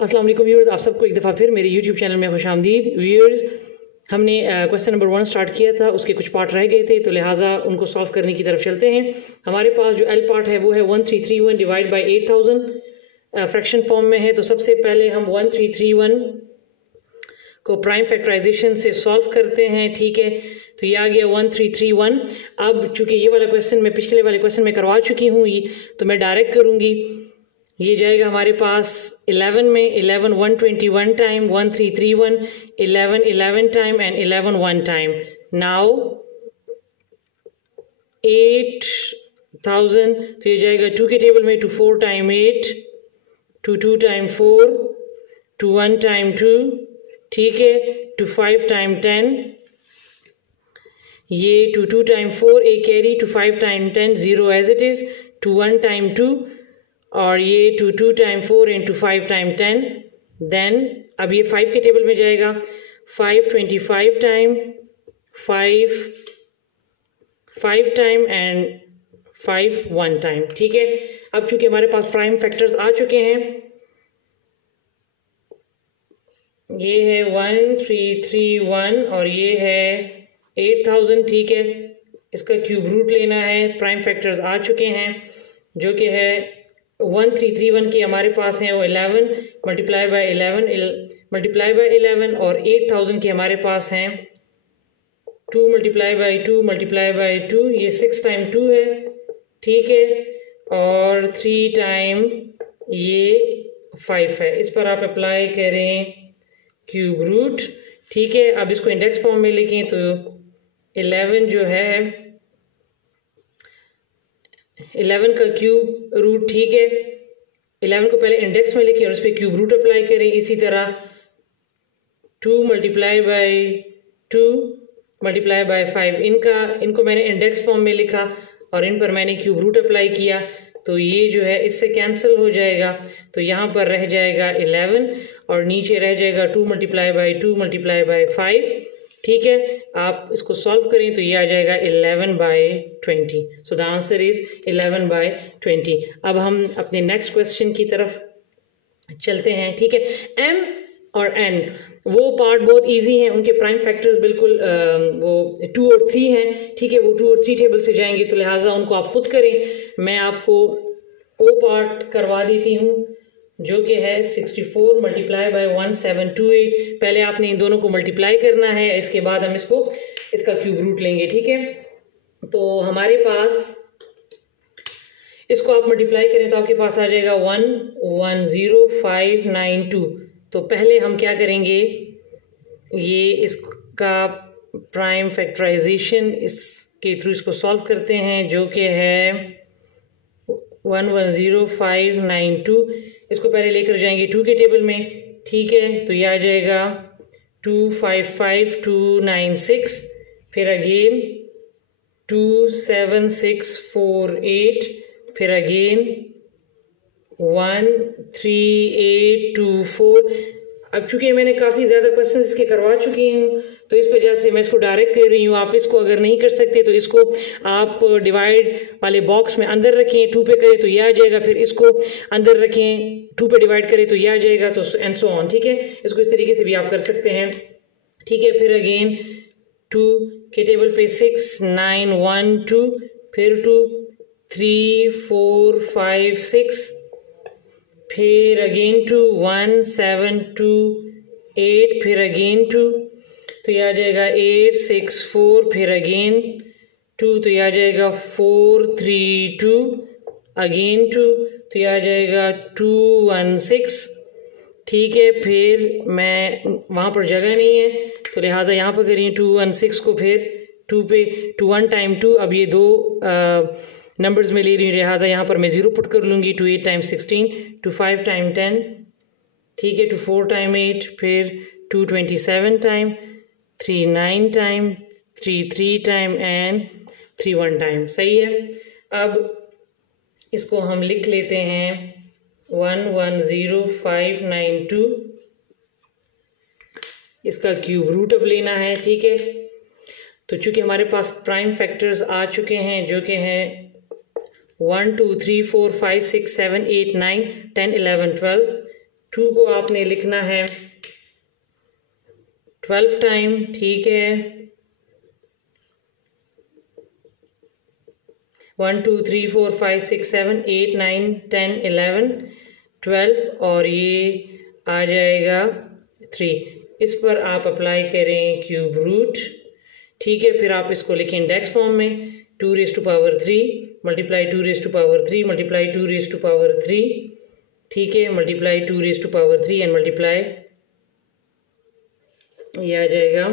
अस्सलाम वालेकुम व्यूअर्स, आप सबको एक दफ़ा फिर मेरे यूट्यूब चैनल में खुशामदीद। व्यूअर्स, हमने क्वेश्चन नंबर 1 स्टार्ट किया था, उसके कुछ पार्ट रह गए थे, तो लिहाजा उनको सॉल्व करने की तरफ चलते हैं। हमारे पास जो एल पार्ट है वो है 1331 डिवाइड बाई 8000 फ्रैक्शन फॉर्म में है। तो सबसे पहले हम 1331 को प्राइम फैक्टराइजेशन से सॉल्व करते हैं। ठीक है, तो ये आ गया 1331। अब चूँकि ये वाला क्वेश्चन मैं पिछले वाले क्वेश्चन में करवा चुकी हूँ, तो मैं डायरेक्ट करूँगी। ये जाएगा हमारे पास 11 में 11 121 time 1331 11 11 time and 11 1 time. Now 8000, तो ये जाएगा 2 के टेबल में, 2 4 टाइम 8 2 2 टाइम 4 2 1 टाइम 2, ठीक है, 2 5 टाइम 10, ये 2 2 time 4 a carry, 2 5 time 10 0 as it is, 2 1 time 2, और ये 2 2 टाइम 4 एंड 2 5 टाइम 10। देन अब ये 5 के टेबल में जाएगा, 5 25 टाइम 5 5 टाइम एंड 5 1 टाइम। ठीक है, अब चूंकि हमारे पास प्राइम फैक्टर्स आ चुके हैं, ये है 1331 और ये है 8000। ठीक है, इसका क्यूब रूट लेना है। प्राइम फैक्टर्स आ चुके हैं जो कि है 1331 के हमारे पास हैं वो 11 मल्टीप्लाई बाय 11 और 8000 के हमारे पास हैं 2 मल्टीप्लाई बाय 2, ये 6 टाइम 2 है। ठीक है, और 3 टाइम ये 5 है। इस पर आप अप्लाई करें क्यूब रूट। ठीक है, अब इसको इंडेक्स फॉर्म में लिखें तो 11 जो है 11 का क्यूब रूट। ठीक है, 11 को पहले इंडेक्स में लिखें और उस पर क्यूब रूट अप्लाई करें। इसी तरह 2 मल्टीप्लाई बाय 2 मल्टीप्लाई बाय 5, इनको मैंने इंडेक्स फॉर्म में लिखा और इन पर मैंने क्यूब रूट अप्लाई किया, तो ये जो है इससे कैंसिल हो जाएगा। तो यहाँ पर रह जाएगा 11 और नीचे रह जाएगा 2 मल्टीप्लाई बाय 2 मल्टीप्लाई बाय 5। ठीक है, आप इसको सॉल्व करें तो ये आ जाएगा 11 by 20। So the answer is 11 by 20। अब हम अपने नेक्स्ट क्वेश्चन की तरफ चलते हैं। ठीक है, एम और एन वो पार्ट बहुत इजी हैं, उनके प्राइम फैक्टर्स बिल्कुल वो 2 और 3 हैं। ठीक है, वो 2 और 3 टेबल से जाएंगे, तो लिहाजा उनको आप खुद करें। मैं आपको ओ पार्ट करवा देती हूँ जो कि है 64 मल्टीप्लाई बाय 1728। पहले आपने इन दोनों को मल्टीप्लाई करना है, इसके बाद हम इसका क्यूब रूट लेंगे। ठीक है, तो हमारे पास इसको आप मल्टीप्लाई करें तो आपके पास आ जाएगा 110592। तो पहले हम क्या करेंगे, ये इसका प्राइम फैक्टराइजेशन इसके थ्रू इसको सॉल्व करते हैं जो कि है 110592। इसको पहले लेकर जाएंगे 2 के टेबल में। ठीक है, तो ये आ जाएगा 255296, फिर अगेन 27648, फिर अगेन 13824। अब चूंकि मैंने काफ़ी ज़्यादा क्वेश्चंस इसके करवा चुकी हूँ, तो इस वजह से मैं इसको डायरेक्ट कर रही हूँ। आप इसको अगर नहीं कर सकते तो इसको आप डिवाइड वाले बॉक्स में अंदर रखें, 2 पे करें तो ये आ जाएगा, फिर इसको अंदर रखें 2 पे डिवाइड करें तो ये आ जाएगा, तो एंड सो ऑन। ठीक है, इसको इस तरीके से भी आप कर सकते हैं। ठीक है, फिर अगेन 2 के टेबल पे 6912, फिर 2 3 4 5 6, फिर अगेन 2 1728, फिर अगेन 2, तो ये आ जाएगा 864, फिर अगेन 2, तो ये आ जाएगा 432, अगेन 2, तो ये आ जाएगा 216। ठीक है, फिर मैं वहाँ पर जगह नहीं है तो लिहाजा यहाँ पर करिए 216 को, फिर 2 पे 2 1 टाइम 2। अब ये 2 नंबर्स में ले रही हूँ, लिहाजा यहाँ पर मैं 0 पुट कर लूँगी। 2 8 टाइम 16, 2 5 टाइम 10, ठीक है, 2 4 टाइम 8, फिर 2 27 time, 3 9 time, 3 3 time and 3 1 time. सही है, अब इसको हम लिख लेते हैं 110592। इसका क्यूब रूट अब लेना है। ठीक है, तो चूँकि हमारे पास प्राइम फैक्टर्स आ चुके हैं जो कि हैं 1 2 3 4 5 6 7 8 9 10 11 12, 2 को आपने लिखना है 12 टाइम, ठीक है। 1 2 3 4 5 6 7 8 9 10 11 12 और ये आ जाएगा 3। इस पर आप अप्लाई करें क्यूब रूट, ठीक है। फिर आप इसको लिखें इंडेक्स फॉर्म में 2 raise to power 3 multiply 2 raise to power 3 multiply 2 raise to power 3, ठीक है, multiply 2 raise to power 3 and multiply ये आ जाएगा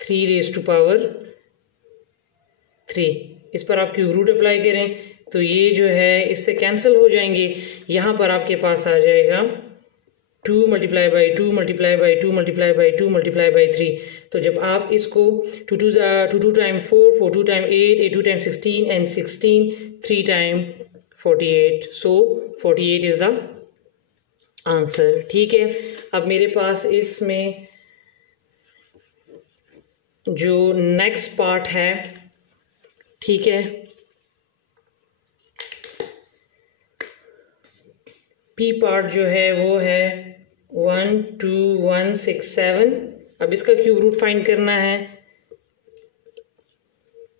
3 रेज़ टू पावर 3। इस पर आप क्यूब रूट अप्लाई करें तो ये जो है इससे कैंसिल हो जाएंगे। यहाँ पर आपके पास आ जाएगा 2 multiply by 2 multiply by 2 multiply by 2 multiply by 3। तो जब आप इसको 2 time 4 4 2 time 8 8 2 time 16 and 16 3 time 48, so 48 is the answer, ठीक है। अब मेरे पास इसमें जो नेक्स्ट पार्ट है, ठीक है, पी पार्ट जो है वो है 1 2 1 6 7। अब इसका क्यूब रूट फाइंड करना है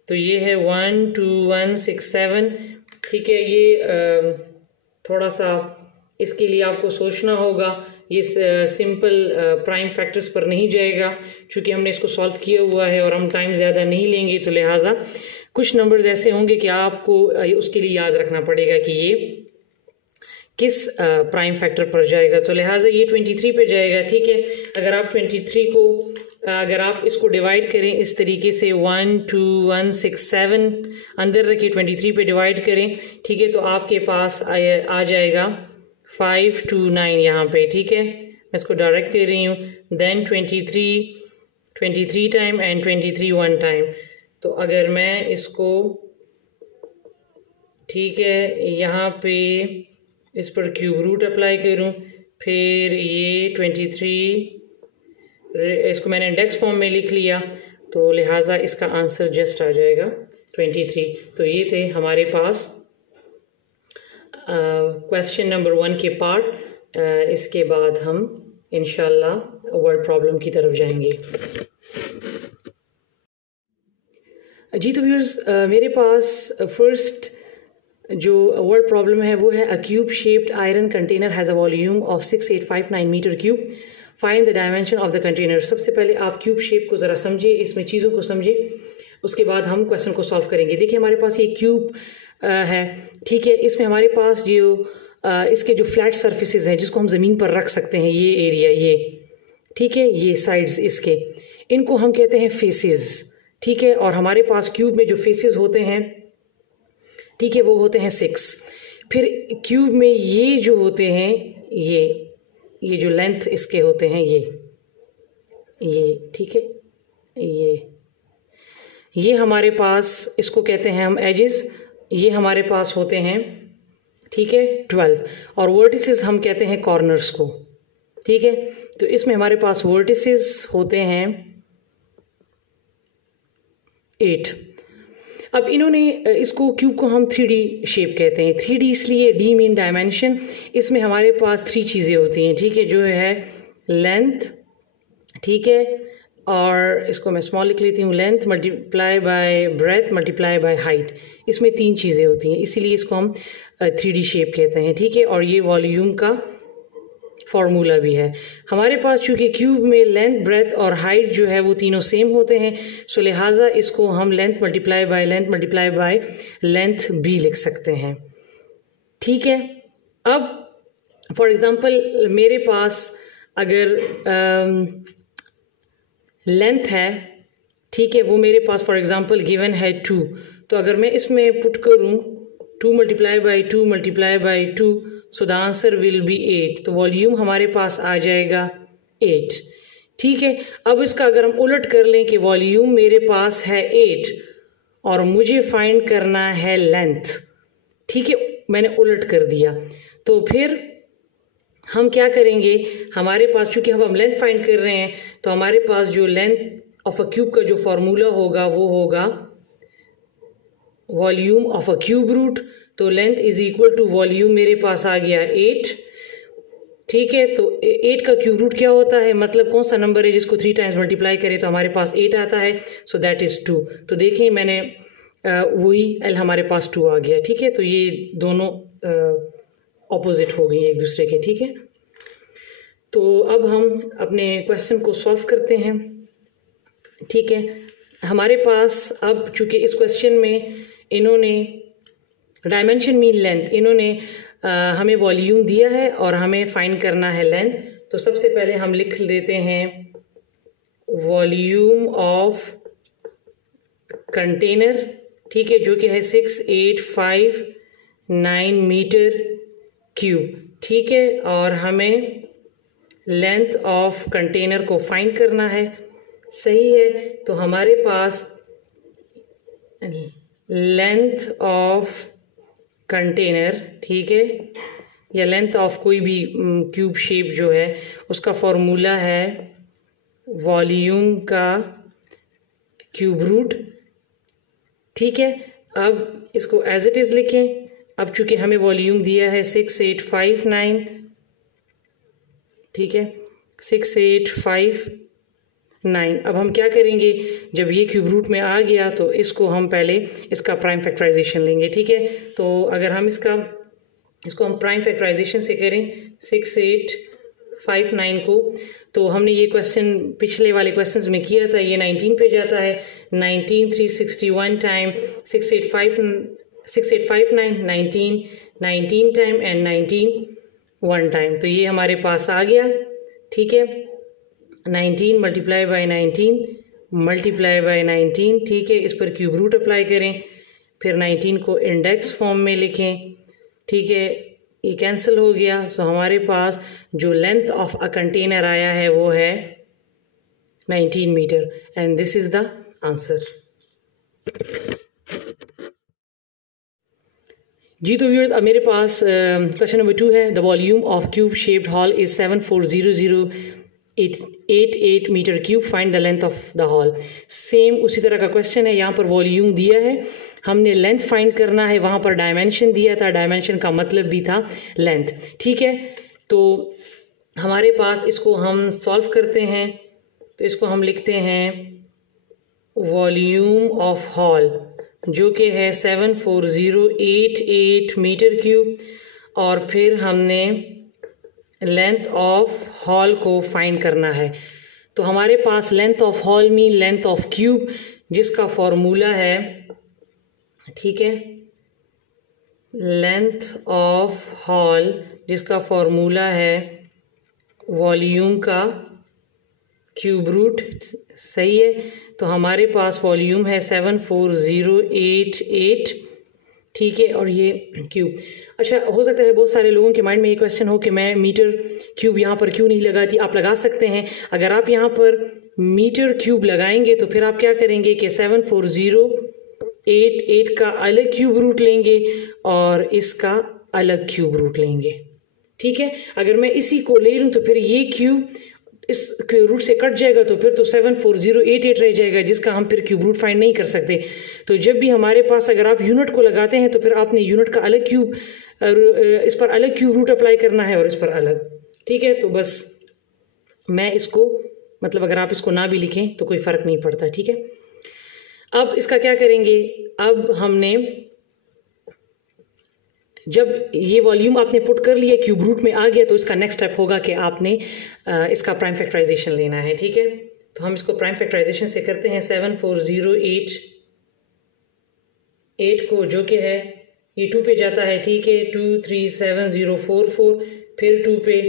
तो ये है 1 2 1 6 7, ठीक है। ये थोड़ा सा इसके लिए आपको सोचना होगा, ये सिंपल प्राइम फैक्टर्स पर नहीं जाएगा क्योंकि हमने इसको सॉल्व किया हुआ है और हम टाइम ज़्यादा नहीं लेंगे, तो लिहाजा कुछ नंबर्स ऐसे होंगे कि आपको उसके लिए याद रखना पड़ेगा कि ये किस प्राइम फैक्टर पर जाएगा। तो लिहाजा ये 23 पे जाएगा, ठीक है। अगर आप 23 को अगर आप इसको डिवाइड करें इस तरीके से 1 2 1 6 7 अंदर रखिए 23 पे डिवाइड करें, ठीक है, तो आपके पास आ जाएगा 5 2 9 यहाँ पे, ठीक है। मैं इसको डायरेक्ट कर रही हूँ। Then 23 time and 23 1 time. तो अगर मैं इसको, ठीक है, यहाँ पे इस पर क्यूब रूट अप्लाई करूँ, फिर ये 23 इसको मैंने इंडेक्स फॉर्म में लिख लिया, तो लिहाजा इसका आंसर जस्ट आ जाएगा 23। तो ये थे हमारे पास क्वेश्चन नंबर 1 के पार्ट। इसके बाद हम इंशाल्लाह वर्ड प्रॉब्लम की तरफ जाएंगे। जी तो व्यूअर्स, मेरे पास फर्स्ट जो वर्ड प्रॉब्लम है वो है a cube shaped iron container has a volume of 6859 metre cube, find the dimension of the container. सबसे पहले आप क्यूब शेप को ज़रा समझिए, इसमें चीज़ों को समझिए, उसके बाद हम क्वेश्चन को सॉल्व करेंगे। देखिए हमारे पास ये क्यूब है, ठीक है। इसमें हमारे पास जो इसके जो फ्लैट सरफेसेस हैं जिसको हम ज़मीन पर रख सकते हैं, ये एरिया, ये, ठीक है, ये साइड्स इसके, इनको हम कहते हैं फेसेस, ठीक है। और हमारे पास क्यूब में जो फेसेस होते हैं, ठीक है, वो होते हैं 6। फिर क्यूब में ये जो होते हैं, ये जो लेंथ इसके होते हैं, ये ठीक है, ये हमारे पास इसको कहते हैं हम एजेस, ये हमारे पास होते हैं, ठीक है, 12। और वर्टिसेस हम कहते हैं कॉर्नर्स को, ठीक है। तो इसमें हमारे पास वर्टिसेस होते हैं 8। अब इन्होंने इसको क्यूब को हम 3D शेप कहते हैं। 3D इसलिए, डी मीन डायमेंशन। इसमें हमारे पास 3 चीज़ें होती हैं, ठीक है, जो है लेंथ, ठीक है, और इसको मैं स्मॉल लिख लेती हूँ, length multiply bye breath multiply by height. इसमें 3 चीज़ें होती हैं, इसीलिए इसको हम 3D शेप कहते हैं, ठीक है। और ये वॉल्यूम का फार्मूला भी है हमारे पास। चूँकि क्यूब में लेंथ, ब्रेथ और हाइट जो है वो तीनों सेम होते हैं, सो लिहाजा इसको हम लेंथ मल्टीप्लाई बाय लेंथ भी लिख सकते हैं, ठीक है। अब फॉर एग्ज़ाम्पल मेरे पास अगर लेंथ है, ठीक है, वो मेरे पास फॉर एग्ज़ाम्पल गिवन है 2, तो अगर मैं इसमें पुट करूँ 2 multiply by 2 multiply by 2, so the answer will B 8। तो वॉल्यूम हमारे पास आ जाएगा 8, ठीक है। अब इसका अगर हम उलट कर लें कि वॉल्यूम मेरे पास है 8 और मुझे फाइंड करना है लेंथ, ठीक है, मैंने उलट कर दिया, तो फिर हम क्या करेंगे, हमारे पास चूँकि हम लेंथ फाइंड कर रहे हैं, तो हमारे पास जो लेंथ ऑफ अ क्यूब का जो फार्मूला होगा वो होगा volume of a cube root. तो length is equal to volume मेरे पास आ गया 8 ठीक है। तो 8 का क्यूब रूट क्या होता है, मतलब कौन सा नंबर है जिसको 3 टाइम्स मल्टीप्लाई करें तो हमारे पास 8 आता है, सो दैट इज़ 2। तो देखें मैंने वही एल हमारे पास 2 आ गया, ठीक है। तो ये दोनों ऑपोजिट हो गई एक दूसरे के, ठीक है। तो अब हम अपने क्वेश्चन को सॉल्व करते हैं, ठीक है। हमारे पास अब चूँकि इस क्वेश्चन में इन्होंने डायमेंशन मीन लेंथ, इन्होंने हमें वॉल्यूम दिया है और हमें फाइंड करना है लेंथ। तो सबसे पहले हम लिख लेते हैं वॉल्यूम ऑफ कंटेनर, ठीक है, जो कि है 6859 मीटर क्यूब, ठीक है। और हमें लेंथ ऑफ कंटेनर को फाइंड करना है, सही है। तो हमारे पास लेंथ ऑफ कंटेनर, ठीक है, या लेंथ ऑफ कोई भी क्यूब शेप जो है उसका फॉर्मूला है वॉल्यूम का क्यूब रूट, ठीक है। अब इसको एज इट इज़ लिखें। अब चूँकि हमें वॉल्यूम दिया है 6859, ठीक है, 6859। अब हम क्या करेंगे, जब ये क्यूब रूट में आ गया तो इसको हम पहले इसका प्राइम फैक्टराइजेशन लेंगे, ठीक है। तो अगर हम इसको हम प्राइम फैक्टराइजेशन से करें 6859 को, तो हमने ये क्वेश्चन पिछले वाले क्वेश्चंस में किया था, ये 19 पे जाता है। 19 361 टाइम 6859 19 टाइम एंड 19 1 टाइम। तो ये हमारे पास आ गया, ठीक है। 19 मल्टीप्लाई बाई 19 मल्टीप्लाई बाई 19, ठीक है। इस पर क्यूब रूट अप्लाई करें, फिर 19 को इंडेक्स फॉर्म में लिखें, ठीक है। ये कैंसिल हो गया। सो हमारे पास जो लेंथ ऑफ अ कंटेनर आया है वो है 19 metre and this is the answer. जी तो व्यूअर्स, अब मेरे पास क्वेश्चन नंबर 2 है। The volume of cube shaped hall is 740088 metre cube, find the length of the hall. Same उसी तरह का क्वेश्चन है, यहाँ पर वॉल्यूम दिया है, हमने लेंथ फाइंड करना है, वहाँ पर डायमेंशन दिया था, डायमेंशन का मतलब भी था लेंथ, ठीक है। तो हमारे पास इसको हम सॉल्व करते हैं, तो इसको हम लिखते हैं वॉल्यूम ऑफ हॉल जो कि है 74088 मीटर क्यूब, और फिर हमने लेंथ ऑफ हॉल को फाइंड करना है। तो हमारे पास length of hall mean length of cube, जिसका फॉर्मूला है, ठीक है, लेंथ ऑफ हॉल जिसका फॉर्मूला है वॉल्यूम का क्यूब रूट, सही है। तो हमारे पास वॉल्यूम है 74088, ठीक है, और ये क्यूब। अच्छा, हो सकता है बहुत सारे लोगों के माइंड में ये क्वेश्चन हो कि मैं मीटर क्यूब यहाँ पर क्यों नहीं लगाती। आप लगा सकते हैं। अगर आप यहाँ पर मीटर क्यूब लगाएंगे तो फिर आप क्या करेंगे कि 74088 का अलग क्यूब रूट लेंगे और इसका अलग क्यूब रूट लेंगे, ठीक है। अगर मैं इसी को ले लूँ तो फिर ये क्यूब इस रूट से कट जाएगा, तो फिर तो 74088 रह जाएगा, जिसका हम फिर क्यूब रूट फाइंड नहीं कर सकते। तो जब भी हमारे पास अगर आप यूनिट को लगाते हैं तो फिर आपने यूनिट का अलग क्यूब, इस पर अलग क्यूब रूट अप्लाई करना है और इस पर अलग, ठीक है। तो बस मैं इसको, मतलब अगर आप इसको ना भी लिखें तो कोई फ़र्क नहीं पड़ता, ठीक है। अब इसका क्या करेंगे, अब हमने जब ये वॉल्यूम आपने पुट कर लिया, क्यूब रूट में आ गया, तो इसका नेक्स्ट स्टेप होगा कि आपने इसका प्राइम फैक्टराइजेशन लेना है, ठीक है। तो हम इसको प्राइम फैक्टराइजेशन से करते हैं। 7408 को जो कि है ये 2 पे जाता है, ठीक है, 237044, फिर 2 पे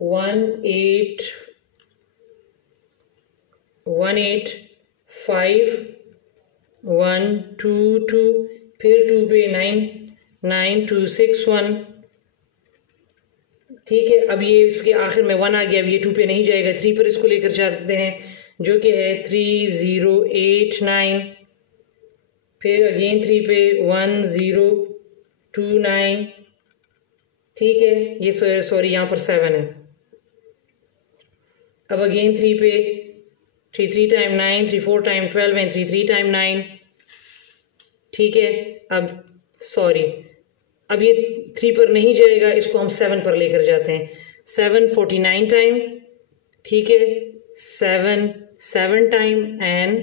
1818522, फिर 2 पे 99261, ठीक है। अब ये इसके आखिर में 1 आ गया, अब ये 2 पे नहीं जाएगा, 3 पर इसको लेकर जाते हैं जो कि है 3089, फिर अगेन 3 पे 1029, ठीक है। ये सॉरी यहाँ पर 7 है। अब अगेन 3 पे 3 टाइम 9, 3 टाइम 12 एंड 3 टाइम 9, ठीक है। अब सॉरी, अब ये 3 पर नहीं जाएगा, इसको हम 7 पर लेकर जाते हैं। 749 टाइम, ठीक है, 7 टाइम एंड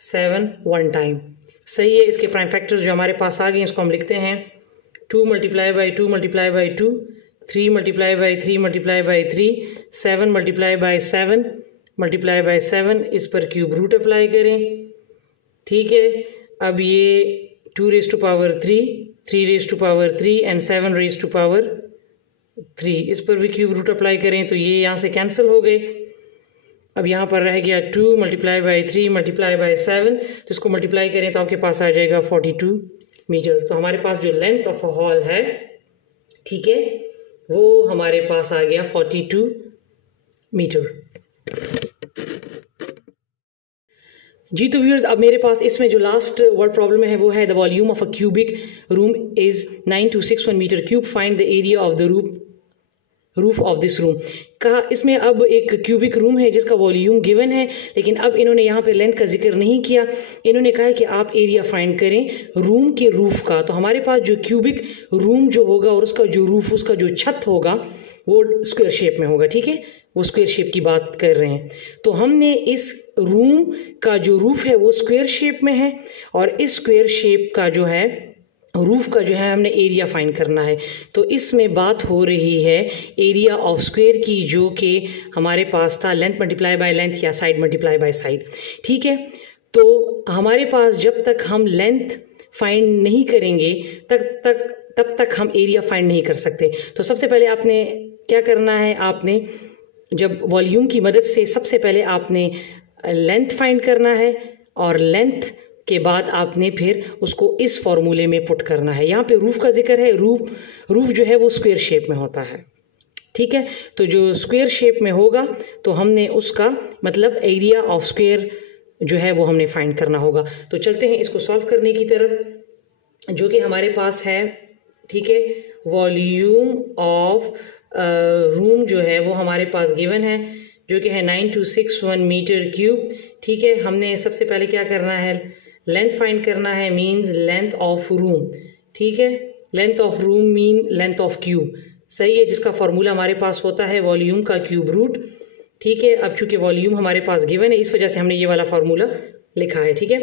7 1 टाइम। सही है। इसके प्राइम फैक्टर्स जो हमारे पास आ गए इसको हम लिखते हैं 2 multiply by 2 multiply by 2, 3 multiply by 3 multiply by 3, 7 multiply by 7 multiply by 7, इस पर क्यूब रूट अप्लाई करें, ठीक है। अब ये 2 raise to power 3, 3 raise to power 3 and 7 raise to power 3, इस पर भी क्यूब रूट अप्लाई करें तो ये यहाँ से कैंसिल हो गए। अब यहाँ पर रह गया 2 मल्टीप्लाई बाई 3 मल्टीप्लाई बाई 7, तो इसको मल्टीप्लाई करें तो आपके पास आ जाएगा 42 मीटर। तो हमारे पास जो लेंथ ऑफ अ हॉल है, ठीक है, वो हमारे पास आ गया 42 मीटर। जी तो व्यूअर्स, अब मेरे पास इसमें जो लास्ट वर्ड प्रॉब्लम है वो है the volume of a cubic room is 9261 metre cube, find the area of the roof of this room. कहा इसमें अब एक क्यूबिक रूम है जिसका वॉल्यूम गिवन है, लेकिन अब इन्होंने यहाँ पे लेंथ का जिक्र नहीं किया। इन्होंने कहा है कि आप एरिया फाइंड करें रूम के रूफ का। तो हमारे पास जो क्यूबिक रूम जो होगा और उसका जो रूफ, उसका जो छत होगा वो स्क्वायर शेप में होगा, ठीक है, वो स्क्वायर शेप की बात कर रहे हैं। तो हमने इस रूम का जो रूफ है वो स्क्वायर शेप में है और इस स्क्वायर शेप का जो है रूफ का जो है हमने एरिया फाइंड करना है। तो इसमें बात हो रही है एरिया ऑफ स्क्वायर की, जो कि हमारे पास था लेंथ मल्टीप्लाई बाय लेंथ या साइड मल्टीप्लाई बाय साइड, ठीक है। तो हमारे पास जब तक हम लेंथ फाइंड नहीं करेंगे तब तक हम एरिया फाइंड नहीं कर सकते। तो सबसे पहले आपने क्या करना है, आपने जब वॉल्यूम की मदद से सबसे पहले आपने लेंथ फाइंड करना है और लेंथ के बाद आपने फिर उसको इस फॉर्मूले में पुट करना है। यहाँ पे रूफ का जिक्र है, रूफ जो है वो स्क्वायर शेप में होता है, ठीक है। तो जो स्क्वायर शेप में होगा तो हमने उसका मतलब एरिया ऑफ स्क्वायर जो है वो हमने फाइंड करना होगा। तो चलते हैं इसको सॉल्व करने की तरफ, जो कि हमारे पास है, ठीक है। वॉल्यूम ऑफ रूम जो है वो हमारे पास गिवन है, जो कि है 9261 मीटर क्यूब, ठीक है। हमने सबसे पहले क्या करना है, लेंथ फाइंड करना है, मीन्स लेंथ ऑफ रूम, ठीक है। Length of room mean length of cube, सही है, जिसका फॉर्मूला हमारे पास होता है वॉल्यूम का क्यूब रूट, ठीक है। अब चूंकि वॉल्यूम हमारे पास गिवन है इस वजह से हमने ये वाला फार्मूला लिखा है, ठीक है।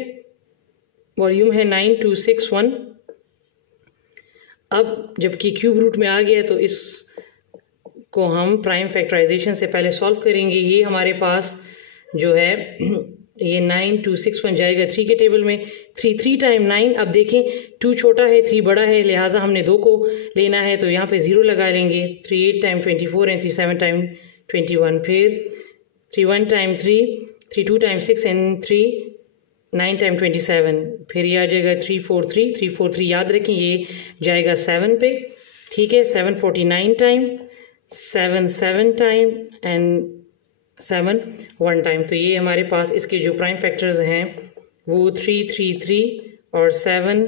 वॉल्यूम है 9261। अब जबकि क्यूब रूट में आ गया तो इसको हम प्राइम फैक्टराइजेशन से पहले सॉल्व करेंगे। ये हमारे पास जो है ये 9261 जाएगा 3 के टेबल में, 3 टाइम 9। अब देखें 2 छोटा है 3 बड़ा है, लिहाजा हमने 2 को लेना है, तो यहाँ पे 0 लगा लेंगे। 3 8 टाइम 24 एंड 3 7 टाइम 21, फिर 3 1 टाइम 3, 3 2 टाइम 6 एंड 3 9 टाइम 27, फिर ये आ जाएगा 3 4 3, 3 4 3 याद रखें ये जाएगा 7 पे, ठीक है। 749 टाइम, 7 टाइम एंड 7 1 टाइम। तो ये हमारे पास इसके जो प्राइम फैक्टर्स हैं वो 3 3 3 और 7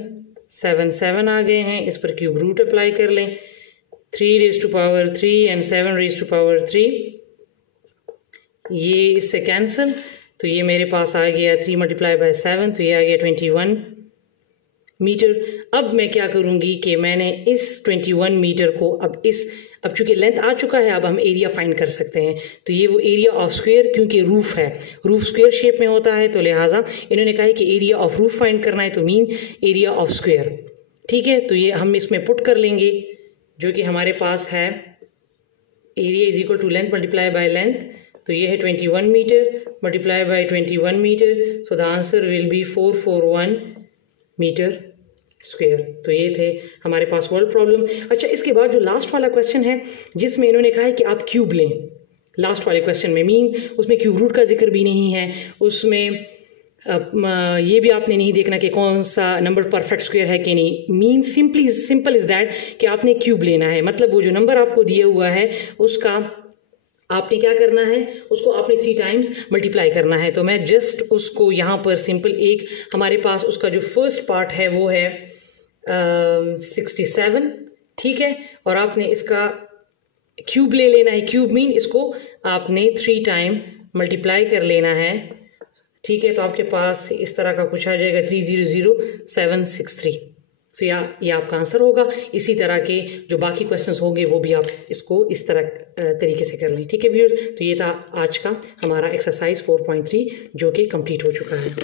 7 7 आ गए हैं। इस पर क्यूब रूट अप्लाई कर लें, 3 raise to power 3 and 7 raise to power 3, ये इससे कैंसिल, तो ये मेरे पास आ गया 3 मल्टीप्लाई बाय 7, तो ये आ गया 21 मीटर। अब मैं क्या करूँगी कि मैंने इस 21 मीटर को अब चूंकि लेंथ आ चुका है, अब हम एरिया फाइंड कर सकते हैं। तो ये वो एरिया ऑफ स्क्वायर, क्योंकि रूफ है, रूफ स्क्वायर शेप में होता है, तो लिहाजा इन्होंने कहा है कि एरिया ऑफ रूफ फाइंड करना है, तो मीन एरिया ऑफ स्क्वायर, ठीक है। तो ये हम इसमें पुट कर लेंगे, जो कि हमारे पास है area is equal to length multiply by length, तो ये है 21 metre multiply by 21 metre, so the answer will be 441 metre square. तो ये थे हमारे पास वर्ल्ड प्रॉब्लम। अच्छा, इसके बाद जो लास्ट वाला क्वेश्चन है जिसमें इन्होंने कहा है कि आप क्यूब लें, लास्ट वाले क्वेश्चन में मीन उसमें क्यूब रूट का जिक्र भी नहीं है, उसमें ये भी आपने नहीं देखना कि कौन सा नंबर परफेक्ट स्क्वायर है कि नहीं, मीन सिंपल इज़ दैट कि आपने क्यूब लेना है, मतलब वो जो नंबर आपको दिया हुआ है उसका आपने क्या करना है, उसको आपने 3 टाइम्स मल्टीप्लाई करना है। तो मैं जस्ट उसको यहाँ पर सिंपल एक हमारे पास उसका जो फर्स्ट पार्ट है वो है 67, ठीक है, और आपने इसका क्यूब ले लेना है। क्यूब मीन इसको आपने 3 टाइम मल्टीप्लाई कर लेना है, ठीक है। तो आपके पास इस तरह का कुछ आ जाएगा 300763, सो ये आपका आंसर होगा। इसी तरह के जो बाकी क्वेश्चंस होंगे वो भी आप इसको इस तरह तरीके से कर लें। ठीक है व्यूअर्स, तो ये था आज का हमारा एक्सरसाइज 4.3 जो कि कंप्लीट हो चुका है।